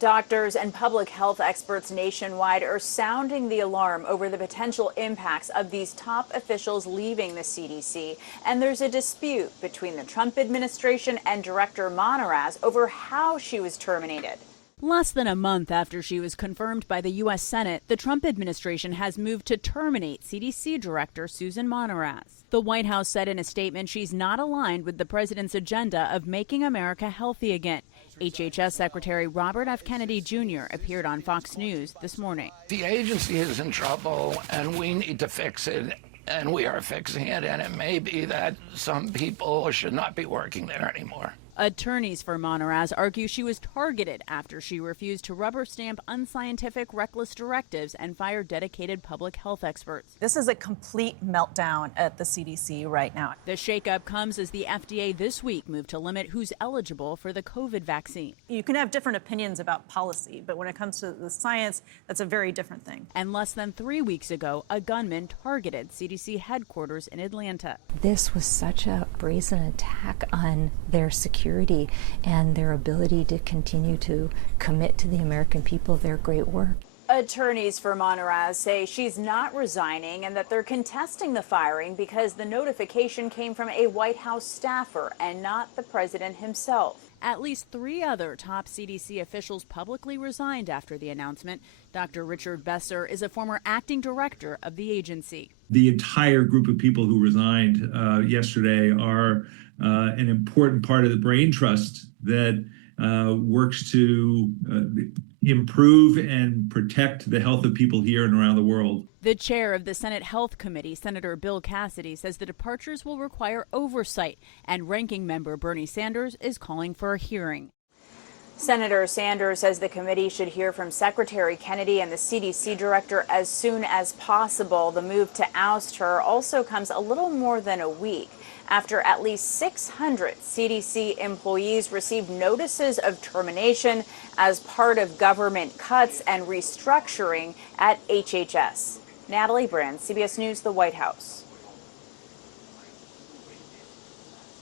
Doctors and public health experts nationwide are sounding the alarm over the potential impacts of these top officials leaving the CDC. And there's a dispute between the Trump administration and Director Monarez over how she was terminated. Less than a month after she was confirmed by the U.S. Senate, the Trump administration has moved to terminate CDC Director Susan Monarez. The White House said in a statement she's not aligned with the president's agenda of making America healthy again. HHS Secretary Robert F. Kennedy Jr. appeared on Fox News this morning. The agency is in trouble and we need to fix it. And we are fixing it, and it may be that some people should not be working there anymore. Attorneys for Monarez argue she was targeted after she refused to rubber stamp unscientific, reckless directives and fire dedicated public health experts. This is a complete meltdown at the CDC right now. The shakeup comes as the FDA this week moved to limit who's eligible for the COVID vaccine. You can have different opinions about policy, but when it comes to the science, that's a very different thing. And less than 3 weeks ago, a gunman targeted CDC headquarters in Atlanta. This was such a brazen attack on their security and their ability to continue to commit to the American people their great work. Attorneys for Monarez say she's not resigning and that they're contesting the firing because the notification came from a White House staffer and not the president himself. At least 3 other top CDC officials publicly resigned after the announcement. Dr. Richard Besser is a former acting director of the agency. The entire group of people who resigned yesterday are an important part of the brain trust that works to improve and protect the health of people here and around the world. The chair of the Senate Health Committee, Senator Bill Cassidy, says the departures will require oversight, and ranking member Bernie Sanders is calling for a hearing. Senator Sanders says the committee should hear from Secretary Kennedy and the CDC director as soon as possible. The move to oust her also comes a little more than a week after at least 600 CDC employees received notices of termination as part of government cuts and restructuring at HHS. Natalie Brand, CBS News, the White House.